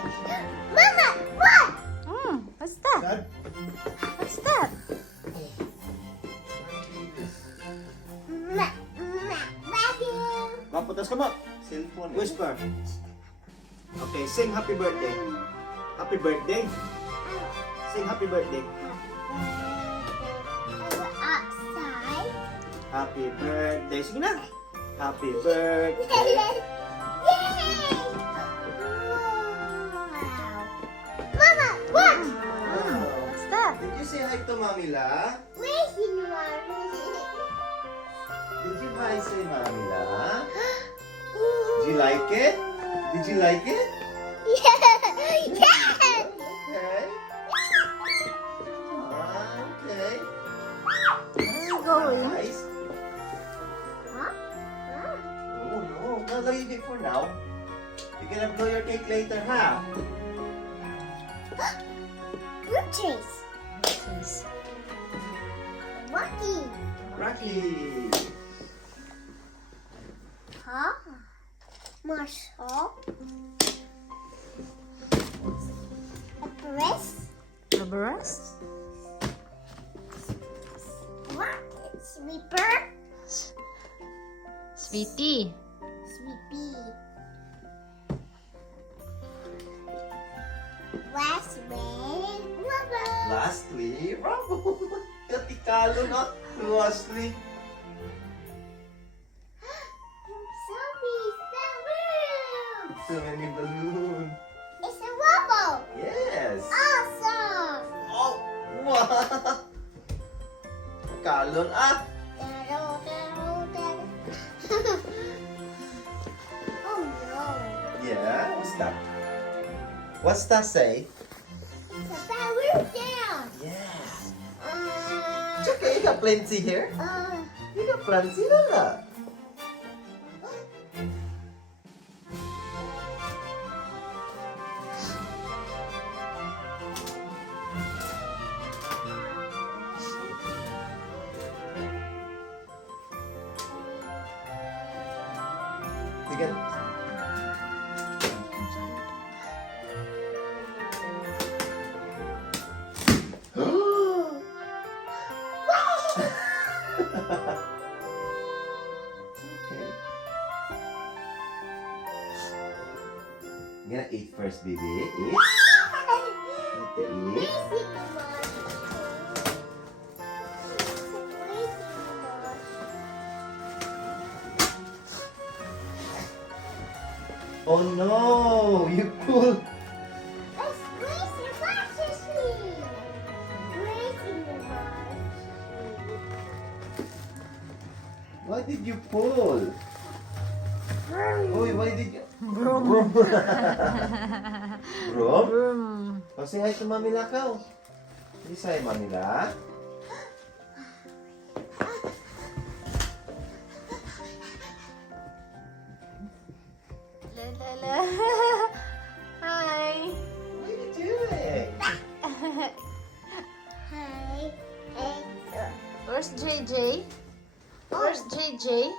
Mama, what? What's that? Dad? What's that? Maputas ka mo. Cellphone. Whisper. Okay, sing happy birthday. Happy birthday. Sing happy birthday. Outside. Happy birthday. Sige na. Happy birthday. Mama, what? What's that? Did you say hi to Mami La? Where's the mommy? Did you hi say Mami La? Did you like it? Did you like it? Yeah. Okay. Okay. Where are you going? Nice. Huh? Oh no, not leave it for now. You're gonna blow your cake later, huh? Fruit trees. Yes. Rocky. Rocky. Huh? Marshall. A breast. The breast? What? Sweeper. Sweetie. Sweepy. Last one. Rubber. Lastly, Rambo. Katikalo na. Lastly. Zombies. The room. So many balloons. It's a rubble. Yes. Awesome. Oh, wow. Kalon ah. Oh no. Yeah, what's that? What's that say? It's a power down. Yes. It's okay, you got plenty here. Uh, You got plenty na na. Sige. Okay. You're gonna eat first, baby. Eat. Need to eat. Oh no! You pulled. Why did you pull? Uy, why did you... Broom. Broom? Broom. Oh, say hi to Mami La ka. Say hi, Mami La. La la la. Hi. What are you doing? Where's JJ? Where's JJ?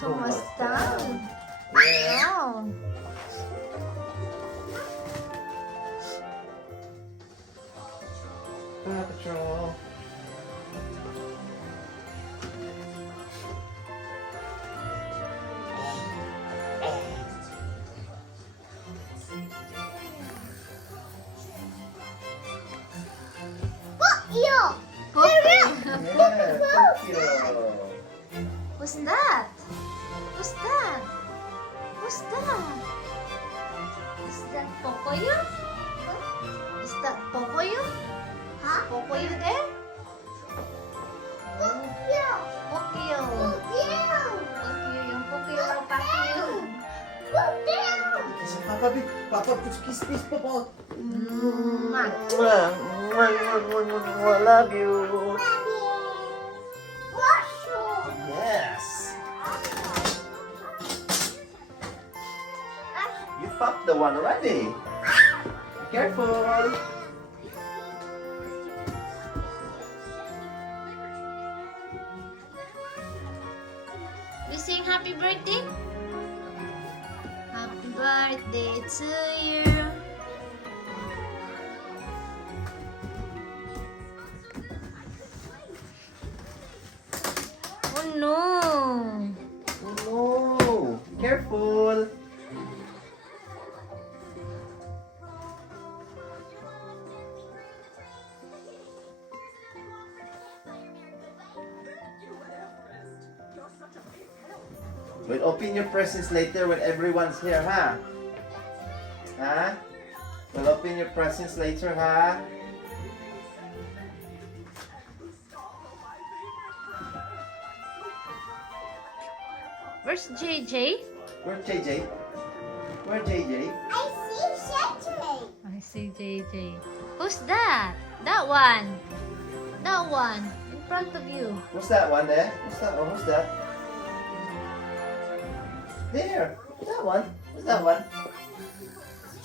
Thomas down. Yeah. Down. Paw Patrol. Yeah, Tokyo. Who's that? Who's that? Who's that? Is that Pocoyo? Is that Pocoyo? Huh? Pocoyo there? Tokyo. Pocoyo. Tokyo. Pocoyo, yung Pocoyo na Pocoyo. Tokyo. Kiss Papa, Big. Papa, kiss, Papa. Mwah. Love you. Marshall. Yes. You popped the one already. Be careful. You sing happy birthday? Happy birthday to you. Oh no! Oh no! Careful! We'll open your presents later when everyone's here, huh? Huh? We'll open your presents later, huh? Where's JJ? Where's JJ? Where's JJ? I see Saturday. I see JJ. Who's that? That one. That one. In front of you. What's that one there? What's that one? Who's that? There! That one? What's that one?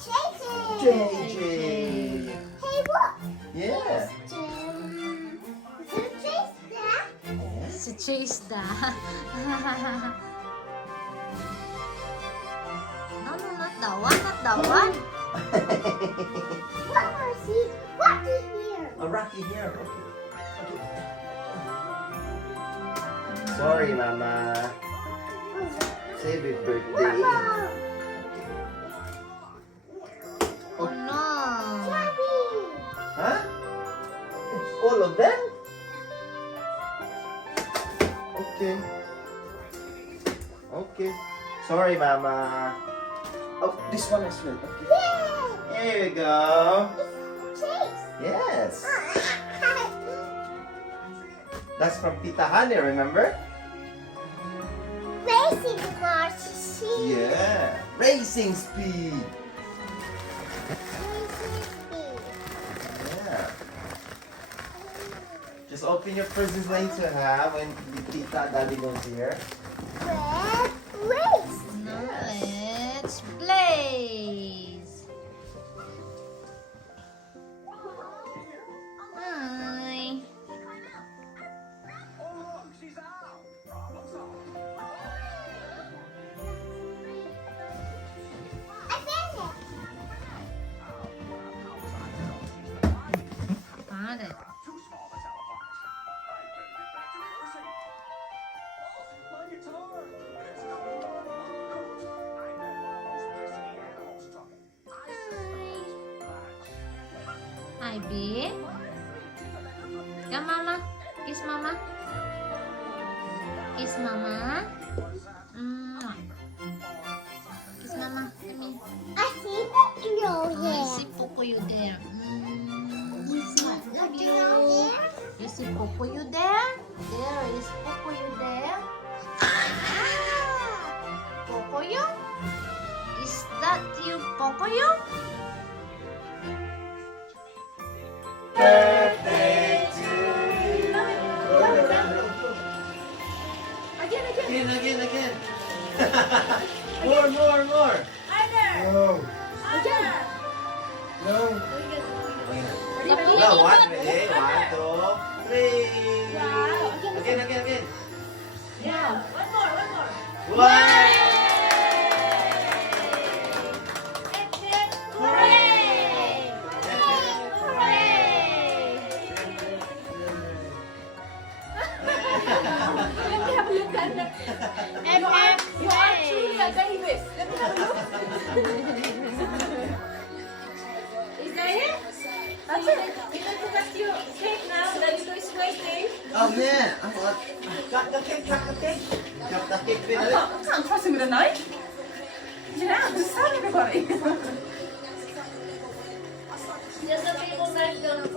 Saturday. JJ! Hey, look. Yeah! Who chased that? Si Chase da. No, not that one. Not that one. What was he? What is here? A Rocky here. Okay. Sorry, Mama. Say happy birthday. Oh no. Daddy. Huh? All of them? Okay. Okay. Sorry, Mama. Oh, this one as well. Okay. Yeah. Here we go. It's Chase. Yes. That's from Tita Honey, remember? Racing cars. See? Yeah. Racing speed. Racing speed. Yeah. Just open your presents later, huh? When Tita Daddy goes here. Red race. No, let's blaze. Hi. I found it. Found it. Hi, B. Come, Mama. Kiss Mama. Kiss Mama. Mwah. Kiss Mama. Let me. I see the hero I here. see Pocoyo there. You see the hero here? You see Pocoyo there? There is Pocoyo there. Pocoyo? Is that you, Pocoyo? Birthday to you. Again. More. No. No, one, ready? 1, 2, 3. Again. Yeah. One. And You are truly a Davis. Let me have a look. Is that it? That's it. You don't forget your cake now that you know it's waiting. Oh yeah. Got the cake. Cut the cake, I baby. can't trust him with a knife. You know, just tell everybody. Just the people that gonna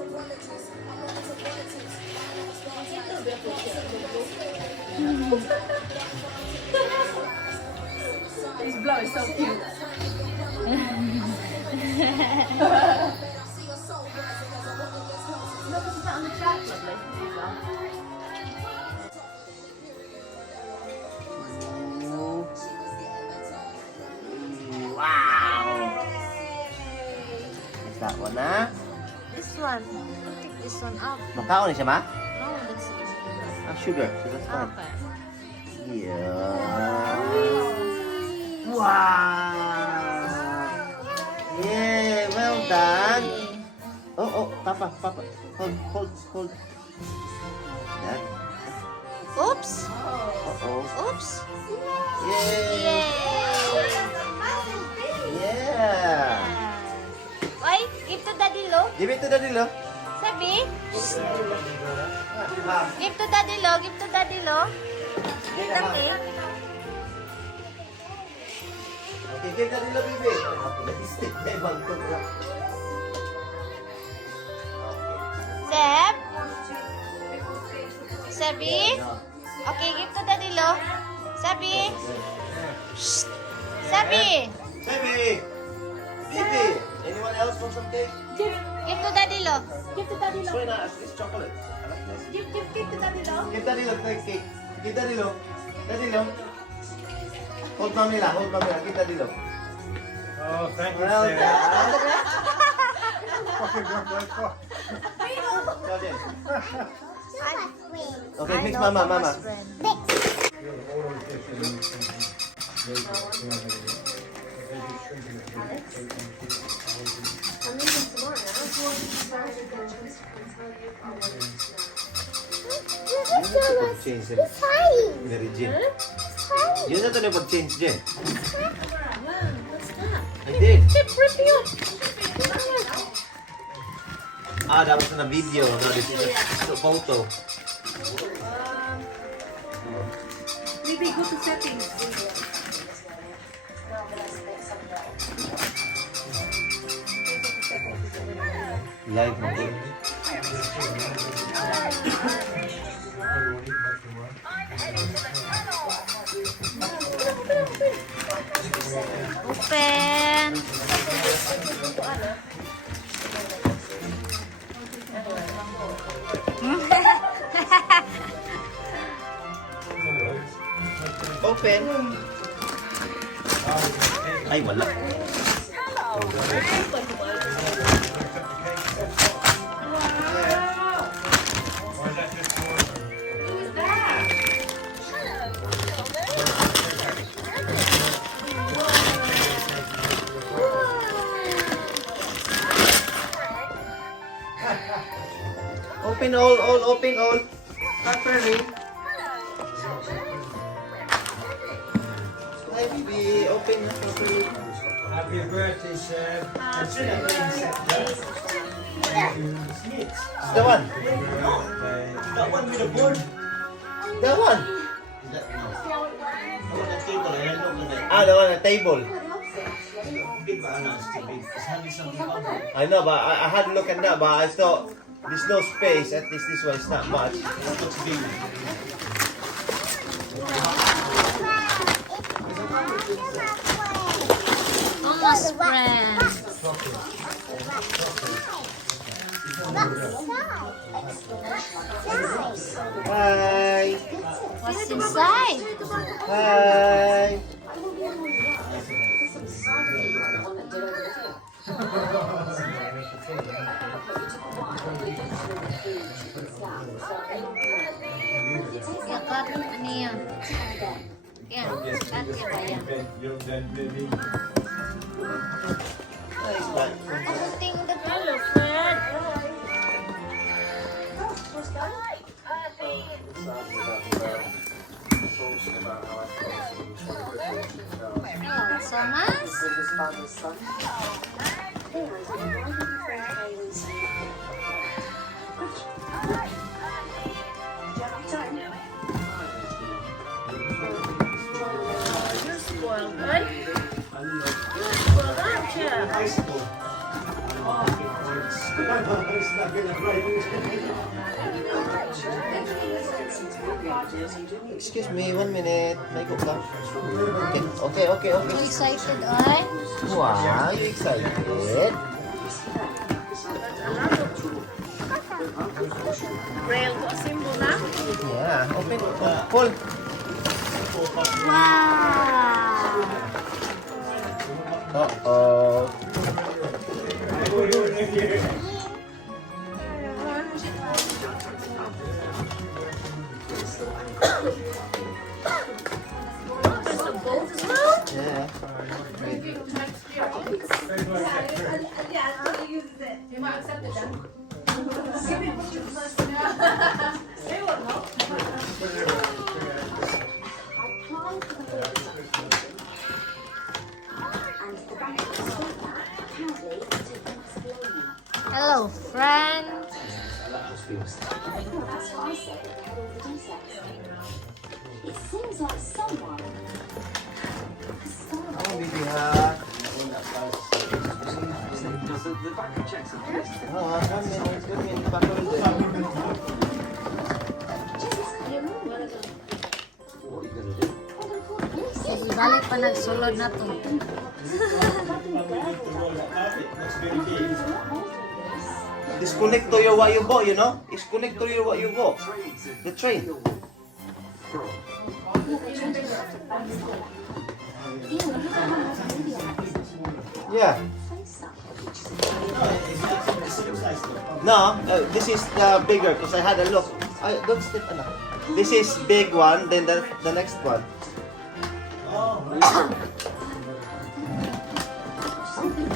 His blow is so cute. Look at that on the chat, lovely. Wow. Is that one, ah? This one. Take this one out. Makaon siya, ma? No, that's Ah, sugar. So that's fine. okay. Yeah. Wow. done. Oh, Papa. Hold. That. Oops. Oops. Yay! Yay! Yeah! Oy, give to Daddy Lo. Give it to Daddy Lo. Sabi. Give to Daddy Lo. Give to Daddy Lo. Sabi. Okay, give Daddy Lo, baby. Stick na yung bangkot. Seb. Sabi. Okay, give to Daddy Lo. Sabi. Shh. Sabi. Baby! Baby! Anyone else want some cake? Give to Daddy Lo. Give to Daddy Lo. Why not? It's chocolate. I like this. Give to Daddy Lo. Give Daddy Lo cake. Give Daddy Lo. Daddy Lo. Hold mommy la. Give Daddy Lo. Oh, thank you, Well Sarah. done. Fucking work like fuck. Jordan. Okay, I mix know mama. Thomas' friend. Change Mary Jane. Yun na ito na pag-change din. I did. That was in a video. No, this is a photo. Maybe go to settings. Live mo din. Open. Open. Ay, wala. Open all. Properly. Hi, baby. Open na properly. Happy birthday, Seb. It's the one. That one with the board. The one. The one at the table. I know, but I had to look at that, but I thought there's no space. At least this one is not much. Thomas' friend. Hi. What's inside? Hi. Ya, cut. Ano yan? Yan. Cut ya ba yan? You're dead, baby. Nice man. Putting the Hello, Fred. Oh, Thomas? You're spoiled, right? You're spoiled, aren't you? High school. It's not gonna Excuse me, 1 minute. May go ka. Okay. So excited, ay? Wow, you excited? Braille ko symbol na. Yeah, open. Pull. Wow! Uh-oh. There's a boat as well. Yeah. Hello, friend. Oh, baby ha. Oh, come in. Papa will Sige, balik pa nagsulod na to. disconnect to your what you bought, you know? Disconnect to your what you bought. The train. Yeah. No, this is the bigger because I had a look. Don't step, anak. This is big one, then the next one.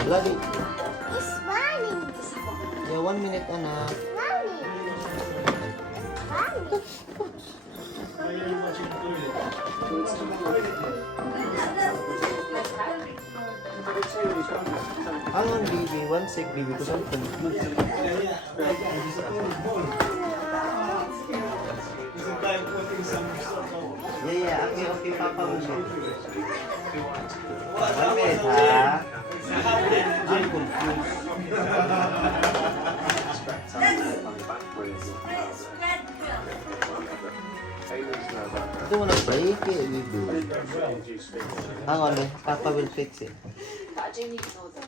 Bloody. It's running. Yeah, 1 minute, anak. Running. Running. Hang on, baby. 1 sec, baby. Because I'm confused. Yeah. Okay, Papa will show. 1 minute, ha? I'm confused. Ito mo na break it, baby. Hang on, Papa will fix it.